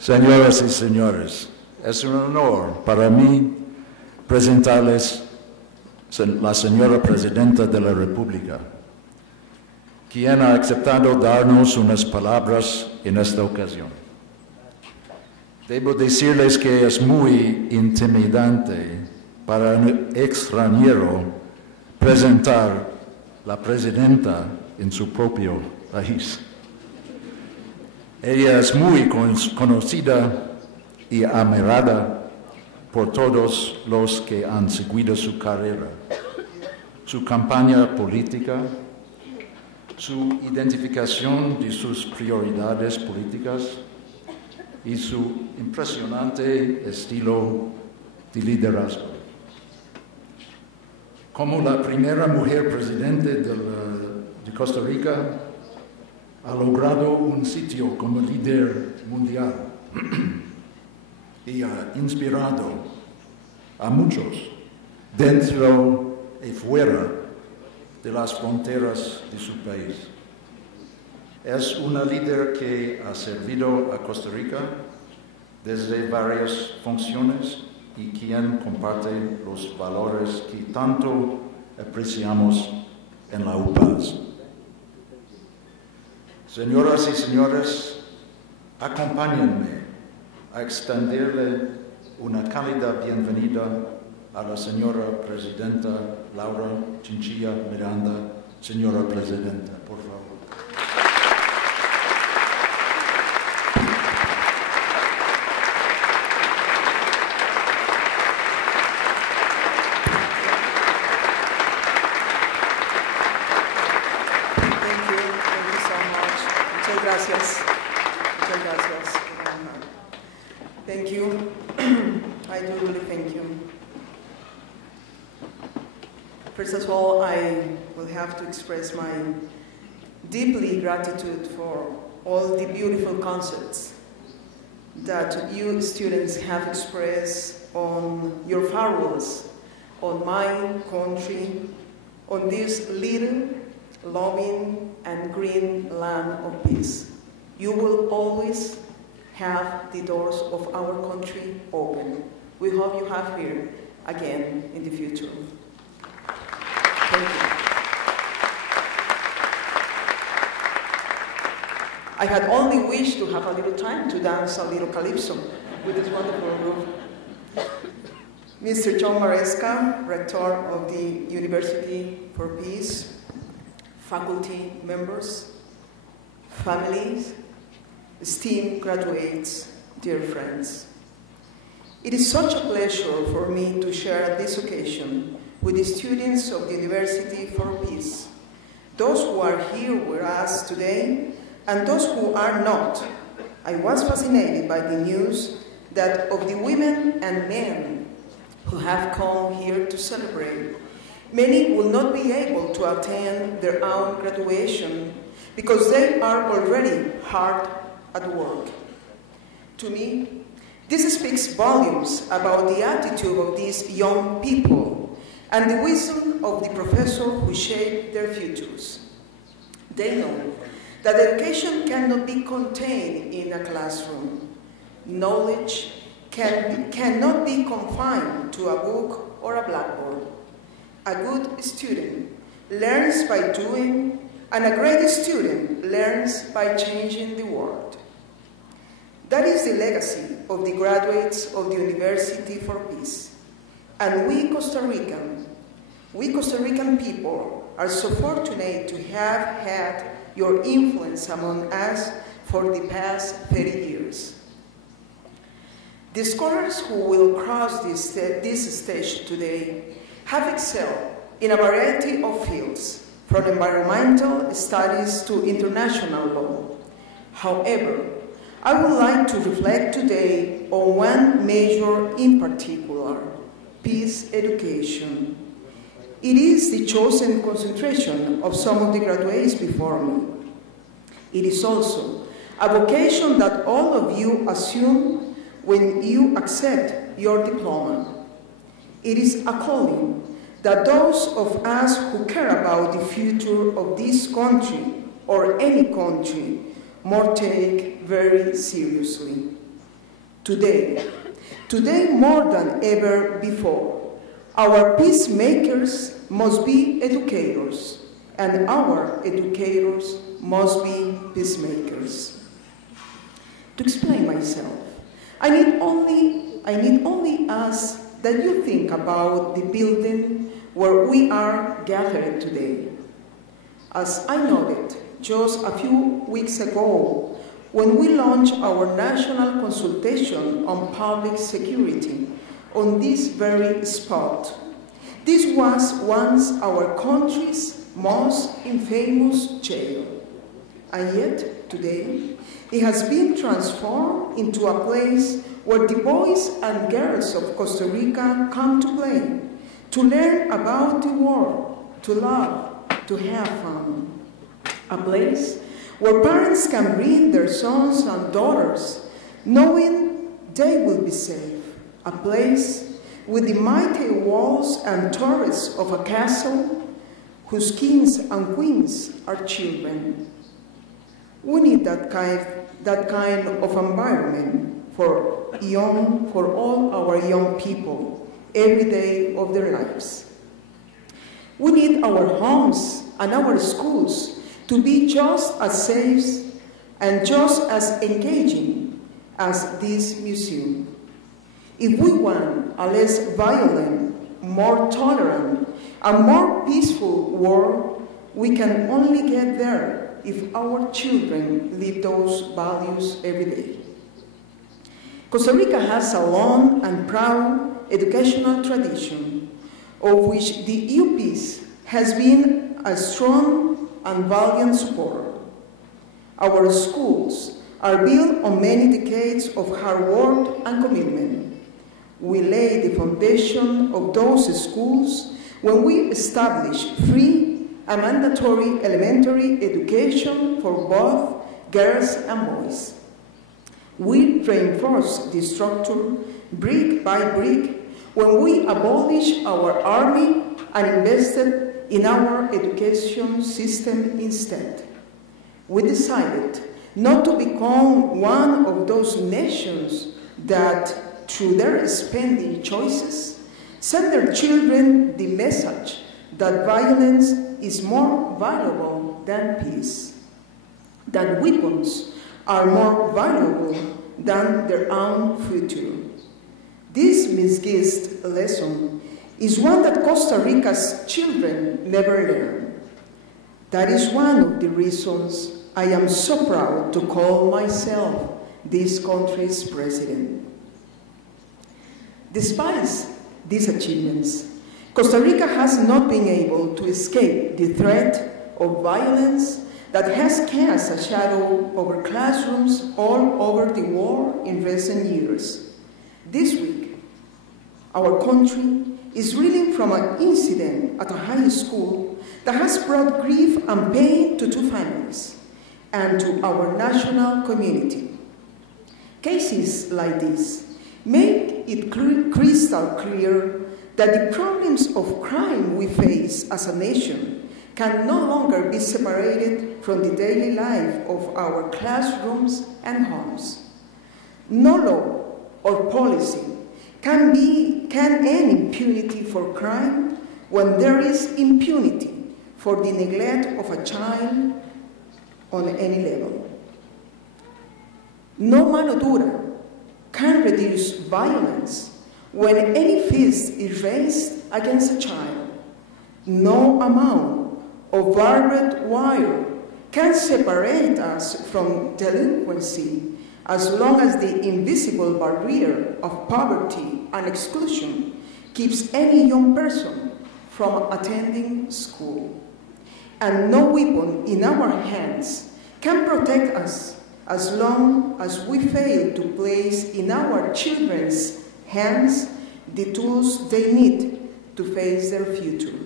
Señoras y señores, es un honor para mí presentarles la señora Presidenta de la República, quien ha aceptado darnos unas palabras en esta ocasión. Debo decirles que es muy intimidante para un extranjero presentar la Presidenta en su propio país. Ella es muy conocida y admirada por todos los que han seguido su carrera, su campaña política, su identificación de sus prioridades políticas y su impresionante estilo de liderazgo. Como la primera mujer presidente de Costa Rica, ha logrado un sitio como líder mundial y ha inspirado a muchos dentro y fuera de las fronteras de su país. Es una líder que ha servido a Costa Rica desde varias funciones y quien comparte los valores que tanto apreciamos en la UPEACE. Señoras y señores, acompáñenme a extenderle una cálida bienvenida a la señora Presidenta Laura Chinchilla Miranda. Señora Presidenta, por favor. Thank you. I do really thank you. First of all, I will have to express my deeply gratitude for all the beautiful concepts that you students have expressed on your farewells, on my country, on this little, loving, and green land of peace. You will always have the doors of our country open. We hope you have here again in the future. Thank you. I had only wished to have a little time to dance a little calypso with this wonderful group. Mr. John Maresca, Rector of the University for Peace, faculty members, families, esteemed graduates, dear friends. It is such a pleasure for me to share this occasion with the students of the University for Peace, those who are here with us today and those who are not. I was fascinated by the news that of the women and men who have come here to celebrate, many will not be able to attend their own graduation because they are already hard at work. To me, this speaks volumes about the attitude of these young people and the wisdom of the professors who shape their futures. They know that education cannot be contained in a classroom. Knowledge cannot be confined to a book or a blackboard. A good student learns by doing, and a great student learns by changing the world. That is the legacy of the graduates of the University for Peace. And we Costa Rican people are so fortunate to have had your influence among us for the past 30 years. The scholars who will cross this stage today have excelled in a variety of fields, from environmental studies to international law. However, I would like to reflect today on one major in particular, peace education. It is the chosen concentration of some of the graduates before me. It is also a vocation that all of you assume when you accept your diploma. It is a calling that those of us who care about the future of this country or any country more take very seriously. Today more than ever before, our peacemakers must be educators, and our educators must be peacemakers. To explain myself, I need only ask that you think about the building where we are gathered today. As I noted just a few weeks ago, when we launched our national consultation on public security on this very spot, this was once our country's most infamous jail. And yet, today, it has been transformed into a place where the boys and girls of Costa Rica come to play, to learn about the world, to love, to have fun. A place where parents can bring their sons and daughters, knowing they will be safe. A place with the mighty walls and turrets of a castle, whose kings and queens are children. We need that kind of environment for all our young people every day of their lives. We need our homes and our schools to be just as safe and just as engaging as this museum. If we want a less violent, more tolerant, and more peaceful world, we can only get there if our children live those values every day. Costa Rica has a long and proud educational tradition, of which the UPEACE has been a strong and valiant supporter. Our schools are built on many decades of hard work and commitment. We laid the foundation of those schools when we established free and mandatory elementary education for both girls and boys. We reinforced the structure brick by brick when we abolished our army and invested in our education system instead. We decided not to become one of those nations that, through their spending choices, send their children the message that violence is more valuable than peace, that weapons are more valuable than their own future. This misguided lesson is one that Costa Rica's children never learn. That is one of the reasons I am so proud to call myself this country's president. Despite these achievements, Costa Rica has not been able to escape the threat of violence that has cast a shadow over classrooms all over the world in recent years. This week, our country is reeling from an incident at a high school that has brought grief and pain to 2 families and to our national community. Cases like this make it crystal clear that the problems of crime we face as a nation can no longer be separated from the daily life of our classrooms and homes. No law or policy can end impunity for crime when there is impunity for the neglect of a child on any level. No mano dura can reduce violence when any fist is raised against a child. No amount of barbed wire can separate us from delinquency as long as the invisible barrier of poverty and exclusion keeps any young person from attending school. And no weapon in our hands can protect us as long as we fail to place in our children's hands the tools they need to face their future.